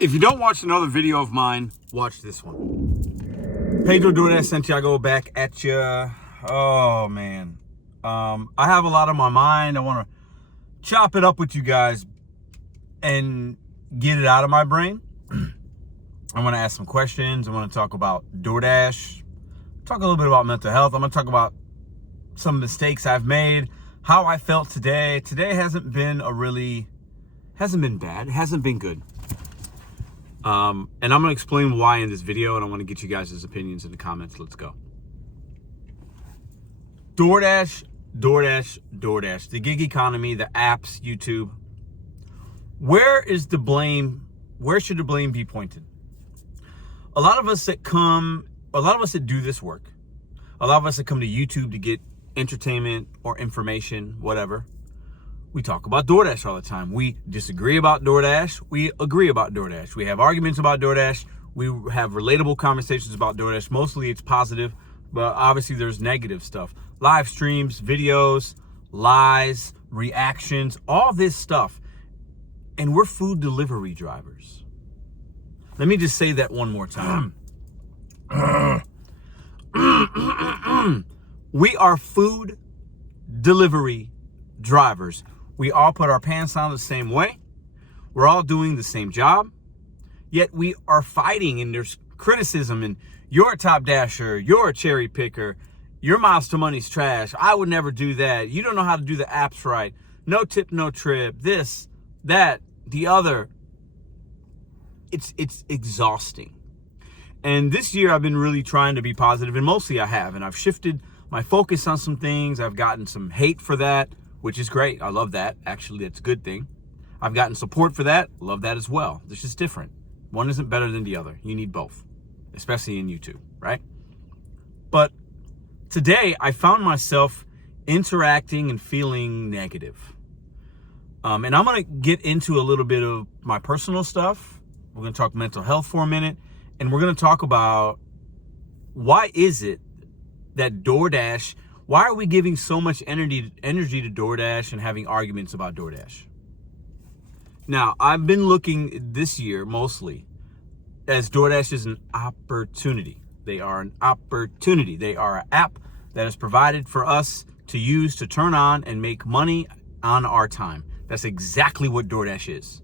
If you don't watch another video of mine, watch this one. Pedro DoorDash Santiago back at you. Oh, man. I have a lot on my mind. I want to chop it up with you guys and get it out of my brain. I want to ask some questions. I want to talk about DoorDash. Talk a little bit about mental health. I'm going to talk about some mistakes I've made, how I felt today. Today hasn't been bad. It hasn't been good. And I'm going to explain why in this video, and I want to get you guys' opinions in the comments. Let's go. DoorDash. The gig economy, the apps, YouTube. Where should the blame be pointed? A lot of us that do this work, a lot of us that come to YouTube to get entertainment or information, whatever, we talk about DoorDash all the time. We disagree about DoorDash. We agree about DoorDash. We have arguments about DoorDash. We have relatable conversations about DoorDash. Mostly it's positive, but obviously there's negative stuff. Live streams, videos, lies, reactions, all this stuff. And we're food delivery drivers. Let me just say that one more time. We are food delivery drivers. We all put our pants on the same way. We're all doing the same job. Yet we are fighting, and there's criticism, and you're a top dasher, you're a cherry picker, your miles to money's trash, I would never do that, you don't know how to do the apps right, no tip, no trip, this, that, the other. It's exhausting. And this year I've been really trying to be positive, and mostly I have, and I've shifted my focus on some things. I've gotten some hate for that, which is great. I love that. Actually, that's a good thing. I've gotten support for that. Love that as well. This is different. One isn't better than the other. You need both, especially in YouTube, right? But today I found myself interacting and feeling negative. And I'm going to get into a little bit of my personal stuff. We're going to talk mental health for a minute. And we're going to talk about why is it that DoorDash, why are we giving so much energy to DoorDash and having arguments about DoorDash? Now, I've been looking this year mostly as DoorDash is an opportunity. They are an opportunity. They are an app that is provided for us to use to turn on and make money on our time. That's exactly what DoorDash is.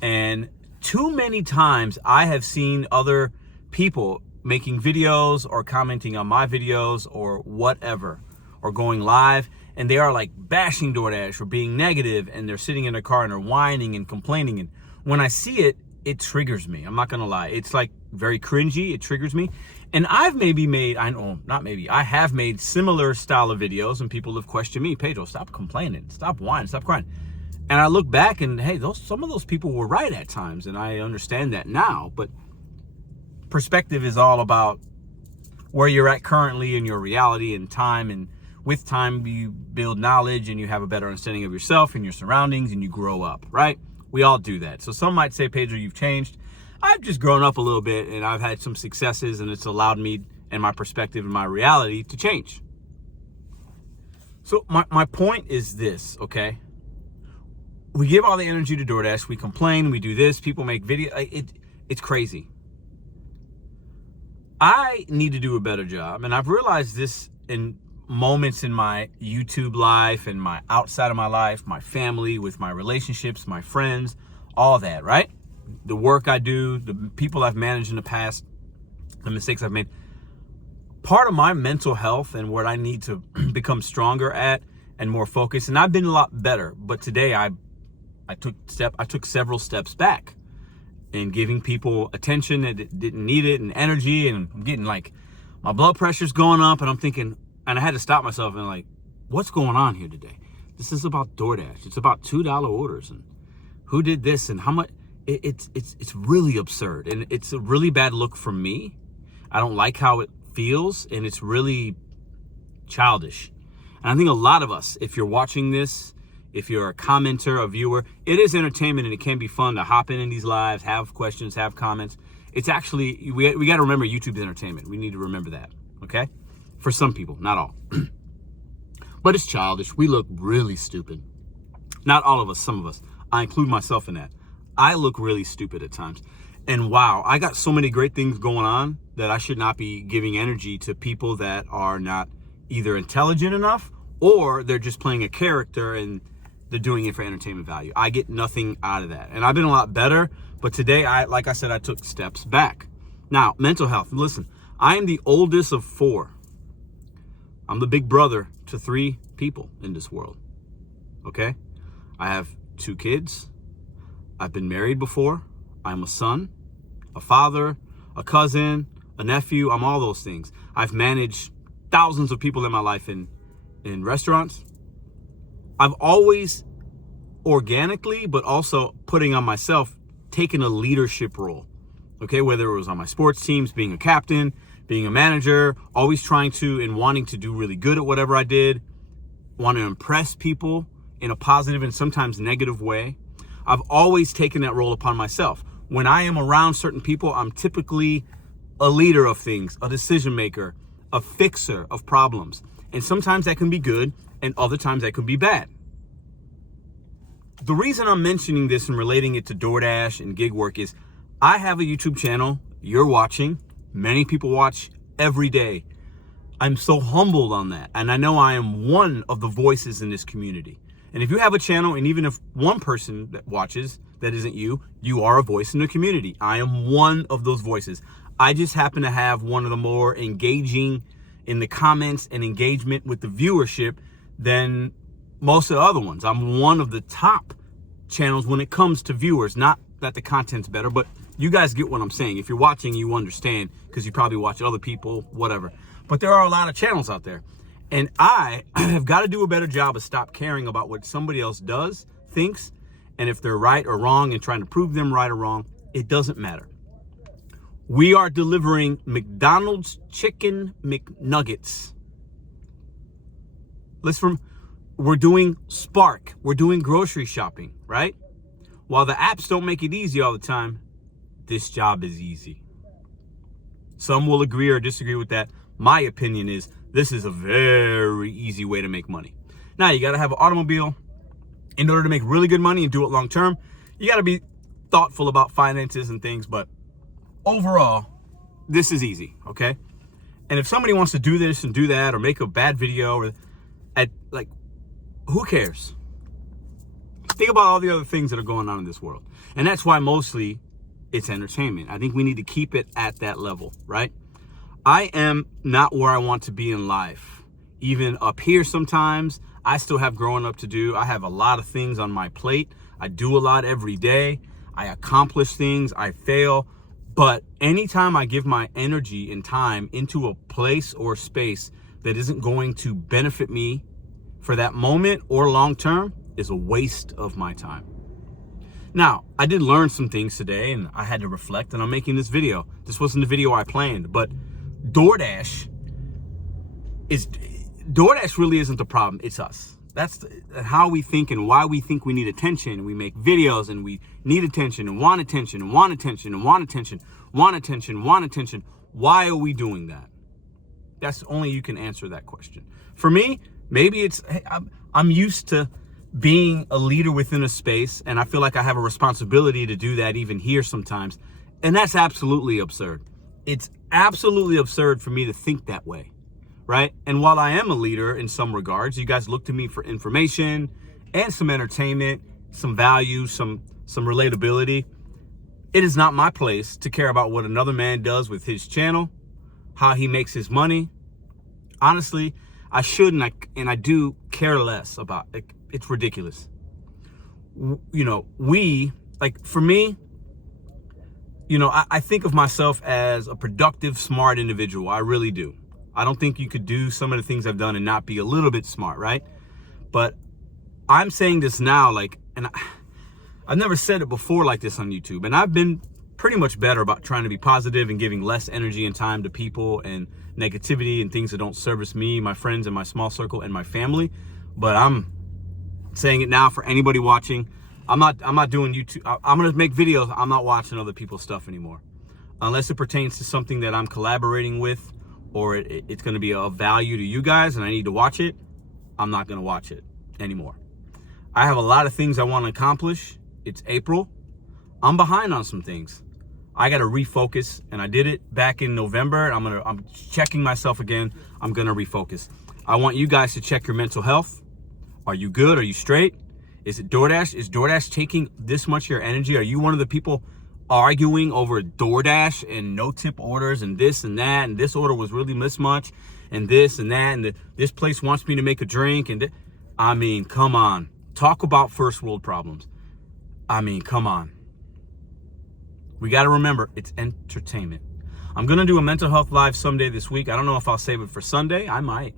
And too many times I have seen other people making videos or commenting on my videos or whatever, or going live, and they are like bashing DoorDash or being negative, and they're sitting in their car and they're whining and complaining. And when I see it, it triggers me. I'm not gonna lie. It's like very cringy. It triggers me. And I have made similar style of videos, and people have questioned me, Pedro, stop complaining, stop whining, stop crying. And I look back and, hey, some of those people were right at times, and I understand that now. But perspective is all about where you're at currently in your reality and time. And with time, you build knowledge and you have a better understanding of yourself and your surroundings, and you grow up, right? We all do that. So some might say, Pedro, you've changed. I've just grown up a little bit, and I've had some successes, and it's allowed me and my perspective and my reality to change. So my point is this, okay? We give all the energy to DoorDash. We complain. We do this. People make video. It's crazy. I need to do a better job. And I've realized this in moments in my YouTube life and my outside of my life, my family, with my relationships, my friends, all that, right? The work I do, the people I've managed in the past, the mistakes I've made. Part of my mental health and what I need to become stronger at and more focused, and I've been a lot better, but today I took several steps back in giving people attention that didn't need it, and energy, and I'm getting like, my blood pressure's going up, and I'm thinking, and I had to stop myself and like, what's going on here today? This is about DoorDash. It's about $2 orders, and who did this, and how much. It's really absurd, and it's a really bad look for me. I don't like how it feels, and it's really childish. And I think a lot of us, if you're watching this, if you're a commenter, a viewer, it is entertainment, and it can be fun to hop in these lives, have questions, have comments. It's actually, we got to remember YouTube is entertainment. We need to remember that, okay? For some people, not all. But it's childish. We look really stupid. Not all of us, some of us. I include myself in that. I look really stupid at times. And wow, I got so many great things going on that I should not be giving energy to people that are not either intelligent enough or they're just playing a character and they're doing it for entertainment value. I get nothing out of that. And I've been a lot better, but today, like I said, I took steps back. Now, mental health. Listen, I am the oldest of 4. I'm the big brother to 3 people in this world. Okay? I have 2 kids. I've been married before. I'm a son, a father, a cousin, a nephew. I'm all those things. I've managed thousands of people in my life in restaurants. I've always organically, but also putting on myself, taken a leadership role. Okay, whether it was on my sports teams, being a captain, being a manager, always trying to and wanting to do really good at whatever I did, want to impress people in a positive and sometimes negative way. I've always taken that role upon myself. When I am around certain people, I'm typically a leader of things, a decision maker, a fixer of problems. And sometimes that can be good, and other times that can be bad. The reason I'm mentioning this and relating it to DoorDash and gig work is I have a YouTube channel you're watching. Many people watch every day. I'm so humbled on that. And I know I am one of the voices in this community. And if you have a channel, and even if one person that watches that isn't you, you are a voice in the community. I am one of those voices. I just happen to have one of the more engaging in the comments and engagement with the viewership than most of the other ones. I'm one of the top channels when it comes to viewers. Not that the content's better, but you guys get what I'm saying. If you're watching, you understand, because you probably watch other people, whatever. But there are a lot of channels out there. And I have got to do a better job of stop caring about what somebody else does, thinks, and if they're right or wrong and trying to prove them right or wrong. It doesn't matter. We are delivering McDonald's chicken McNuggets. We're doing Spark. We're doing grocery shopping, right? While the apps don't make it easy all the time, this job is easy. Some will agree or disagree with that. My opinion is this is a very easy way to make money. Now, you got to have an automobile. In order to make really good money and do it long term, you got to be thoughtful about finances and things. But overall, this is easy, okay? And if somebody wants to do this and do that or make a bad video, or who cares? Think about all the other things that are going on in this world. And that's why mostly it's entertainment. I think we need to keep it at that level, right? I am not where I want to be in life. Even up here sometimes, I still have growing up to do. I have a lot of things on my plate. I do a lot every day. I accomplish things. I fail. But anytime I give my energy and time into a place or space that isn't going to benefit me for that moment or long term, is a waste of my time. Now, I did learn some things today and I had to reflect, and I'm making this video. This wasn't the video I planned, but DoorDash really isn't the problem. It's us. That's how we think and why we think we need attention. We make videos and we need attention and want attention and want attention and want attention, want attention, want attention. Why are we doing that? That's only you can answer that question. For me, maybe it's, hey, I'm used to being a leader within a space, and I feel like I have a responsibility to do that even here sometimes. And that's absolutely absurd. It's absolutely absurd for me to think that way, right? And while I am a leader in some regards, you guys look to me for information and some entertainment, some value, some relatability. It is not my place to care about what another man does with his channel, how he makes his money. Honestly, I should and I do care less about it. It's ridiculous. You know, for me, you know, I think of myself as a productive, smart individual. I really do. I don't think you could do some of the things I've done and not be a little bit smart, right? But I'm saying this now, and I've never said it before like this on YouTube. And I've been pretty much better about trying to be positive and giving less energy and time to people and negativity and things that don't service me, my friends, and my small circle and my family. But I'm saying it now for anybody watching. I'm not doing YouTube. I'm going to make videos. I'm not watching other people's stuff anymore. Unless it pertains to something that I'm collaborating with, or it's going to be of value to you guys and I need to watch it, I'm not going to watch it anymore. I have a lot of things I want to accomplish. It's April. I'm behind on some things. I got to refocus, and I did it back in November. I'm checking myself again. I'm going to refocus. I want you guys to check your mental health. Are you good? Are you straight? Is it DoorDash? Is DoorDash taking this much of your energy? Are you one of the people arguing over DoorDash and no tip orders and this and that, and this order was really this much and this and that, and this place wants me to make a drink, and I mean, come on. Talk about first world problems. I mean, come on. We got to remember, it's entertainment. I'm going to do a mental health live someday this week. I don't know if I'll save it for Sunday. I might.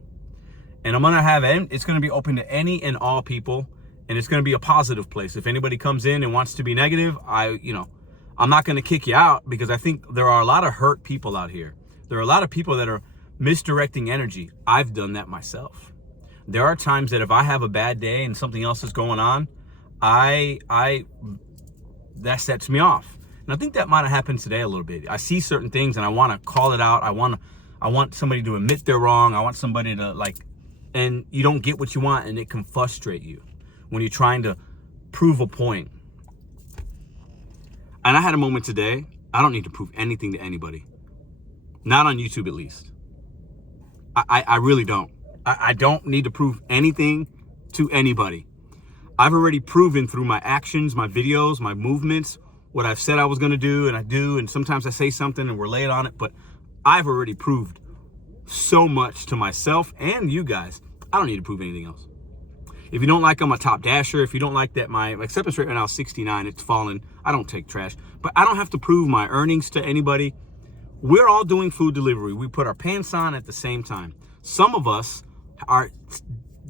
And I'm going to have it. It's going to be open to any and all people. And it's going to be a positive place. If anybody comes in and wants to be negative, I'm not going to kick you out, because I think there are a lot of hurt people out here. There are a lot of people that are misdirecting energy. I've done that myself. There are times that if I have a bad day and something else is going on, that sets me off. And I think that might have happened today a little bit. I see certain things and I want to call it out. I want somebody to admit they're wrong. I want somebody to and you don't get what you want, and it can frustrate you when you're trying to prove a point. And I had a moment today. I don't need to prove anything to anybody. Not on YouTube, at least. I really don't. I don't need to prove anything to anybody. I've already proven through my actions, my videos, my movements, what I've said I was going to do, and I do, and sometimes I say something and we're late on it, but I've already proved so much to myself and you guys. I don't need to prove anything else. If you don't like I'm a top dasher, if you don't like that my acceptance rate right now is 69, it's fallen. I don't take trash, but I don't have to prove my earnings to anybody. We're all doing food delivery. We put our pants on at the same time. Some of us are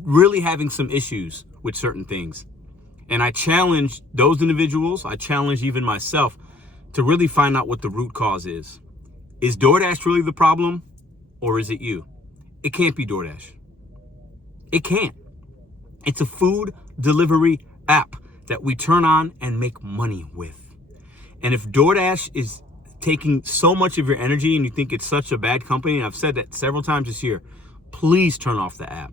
really having some issues with certain things. And I challenge those individuals, I challenge even myself, to really find out what the root cause is. Is DoorDash really the problem, or is it you? It can't be DoorDash. It can't. It's a food delivery app that we turn on and make money with. And if DoorDash is taking so much of your energy and you think it's such a bad company, and I've said that several times this year, please turn off the app.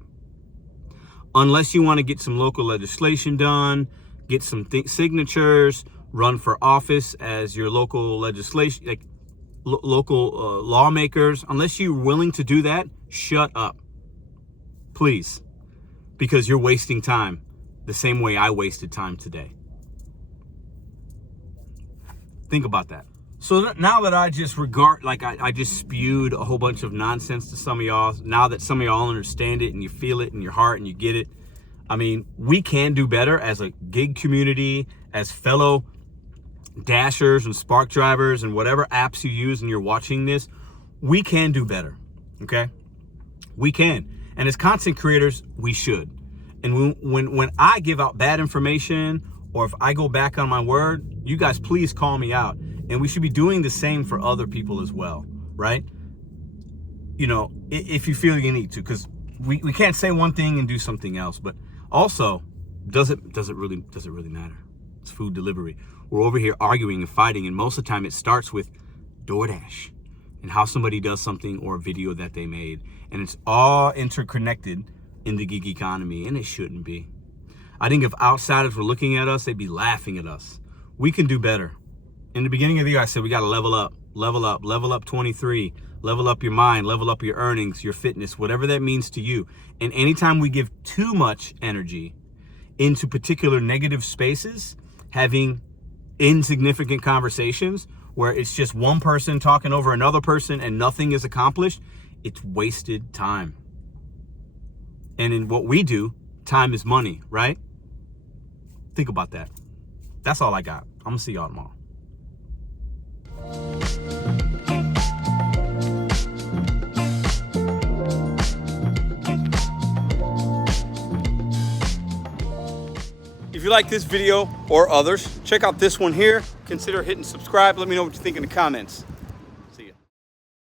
Unless you want to get some local legislation done, get some signatures, run for office as your local legislation, local lawmakers. Unless you're willing to do that, shut up, please, because you're wasting time the same way I wasted time today. Think about that. So now that I just I just spewed a whole bunch of nonsense to some of y'all, now that some of y'all understand it and you feel it in your heart and you get it, I mean, we can do better as a gig community, as fellow dashers and spark drivers and whatever apps you use and you're watching this. We can do better, okay? We can. And as content creators, we should. And when I give out bad information, or if I go back on my word, you guys please call me out. And we should be doing the same for other people as well, right? You know, if you feel you need to, because we can't say one thing and do something else. But also, does it really matter? It's food delivery. We're over here arguing and fighting, and most of the time it starts with DoorDash and how somebody does something or a video that they made. And it's all interconnected in the gig economy, and it shouldn't be. I think if outsiders were looking at us, they'd be laughing at us. We can do better. In the beginning of the year, I said we got to level up 23, level up your mind, level up your earnings, your fitness, whatever that means to you. And anytime we give too much energy into particular negative spaces, having insignificant conversations where it's just one person talking over another person and nothing is accomplished, it's wasted time. And in what we do, time is money, right? Think about that. That's all I got. I'm going to see y'all tomorrow. If you like this video or others, check out this one here. Consider hitting subscribe. Let me know what you think in the comments.